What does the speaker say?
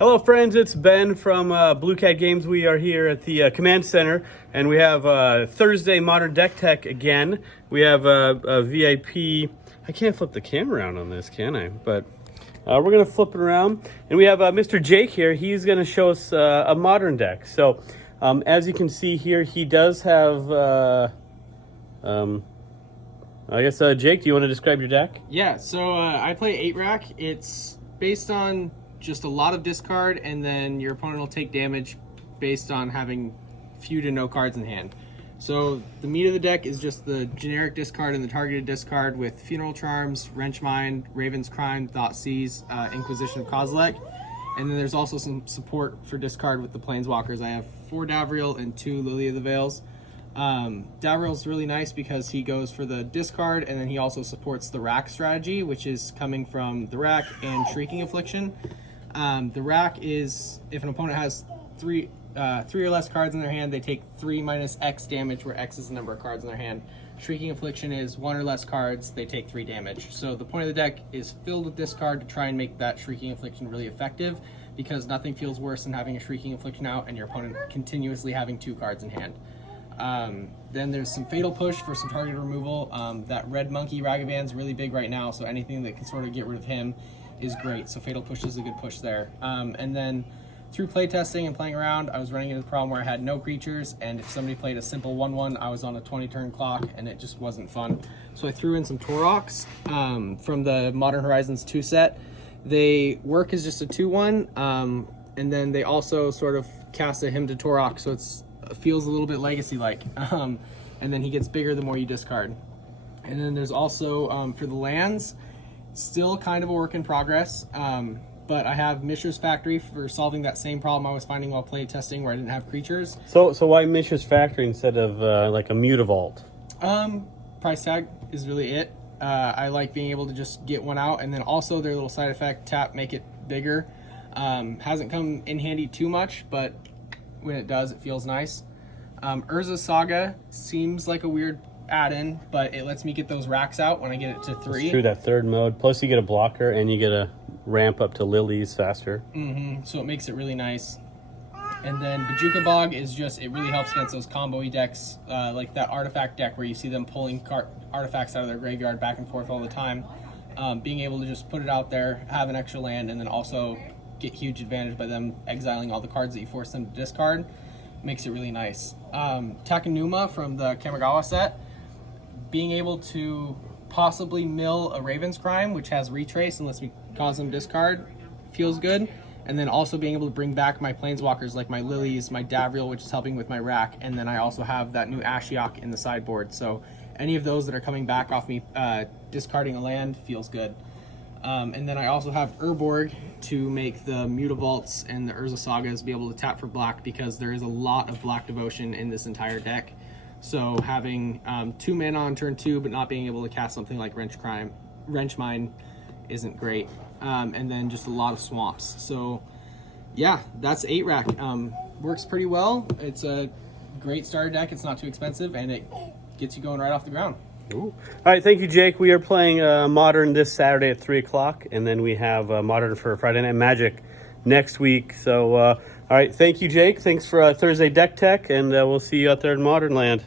Hello friends, it's Ben from Blue Cat Games. We are here at the Command Center and we have Thursday Modern Deck Tech again. We have a VIP, I can't flip the camera around on this, can I? But we're going to flip it around. And we have Mr. Jake here. He's going to show us a modern deck. So as you can see here, he does have, I guess, Jake, do you want to describe your deck? Yeah, so I play 8-rack. It's based on just a lot of discard, and then your opponent will take damage based on having few to no cards in hand. So the meat of the deck is just the generic discard and the targeted discard with Funeral Charms, Wrenchmind, Raven's Crime, Thoughtseize, Inquisition of Kozilek. And then there's also some support for discard with the Planeswalkers. I have 4 Davriel and 2 Lily of the Veils. Davriel's really nice because he goes for the discard, and then he also supports the rack strategy, which is coming from the rack and Shrieking Affliction. The rack is if an opponent has three or less cards in their hand, they take 3 minus X damage, where X is the number of cards in their hand. Shrieking Affliction is 1 or less cards, they take 3 damage. So the point of the deck is filled with discard to try and make that Shrieking Affliction really effective, because nothing feels worse than having a Shrieking Affliction out and your opponent continuously having 2 cards in hand. Then there's some Fatal Push for some target removal. That Red Monkey Ragavan is really big right now, so anything that can sort of get rid of him is great. So Fatal Push is a good push there. And then through playtesting and playing around, I was running into the problem where I had no creatures, and if somebody played a simple 1/1, I was on a 20-turn clock, and it just wasn't fun. So I threw in some Taurox from the Modern Horizons 2 set. They work as just a 2/1, and then they also sort of cast a Hymn to Taurox, so it feels a little bit Legacy-like. And then he gets bigger the more you discard. And then there's also, for the lands, still kind of a work in progress, but I have Mishra's Factory for solving that same problem I was finding while play testing where I didn't have creatures. So why Mishra's Factory instead of like a Mutavault? Price tag is really it. I like being able to just get one out, and then also their little side effect, tap, make it bigger. Hasn't come in handy too much, but when it does, it feels nice. Urza Saga seems like a weird add-in, but it lets me get those racks out when I get it to 3. It's true, that third mode. Plus you get a blocker and you get a ramp up to lilies faster. So it makes it really nice. And then Bojuka Bog is just, it really helps against those combo-y decks, like that artifact deck where you see them pulling artifacts out of their graveyard back and forth all the time. Being able to just put it out there, have an extra land, and then also get huge advantage by them exiling all the cards that you force them to discard makes it really nice. Takenuma from the Kamigawa set, being able to possibly mill a Raven's Crime, which has Retrace unless we cause them discard, feels good. And then also being able to bring back my Planeswalkers like my Lilies, my Davriel, which is helping with my rack, and then I also have that new Ashiok in the sideboard. So any of those that are coming back off me discarding a land feels good. And then I also have Urborg to make the Mutavaults and the Urza Sagas be able to tap for black, because there is a lot of black devotion in this entire deck. So having 2 mana on turn 2 but not being able to cast something like Wrenchmind isn't great. And then just a lot of swamps. So yeah, that's 8-rack. Works pretty well. It's a great starter deck. It's not too expensive, and it gets you going right off the ground. Ooh. All right, thank you, Jake. We are playing Modern this Saturday at 3 o'clock, and then we have Modern for Friday Night Magic next week. So, all right, thank you, Jake. Thanks for Thursday Deck Tech, and we'll see you out there in Modern Land.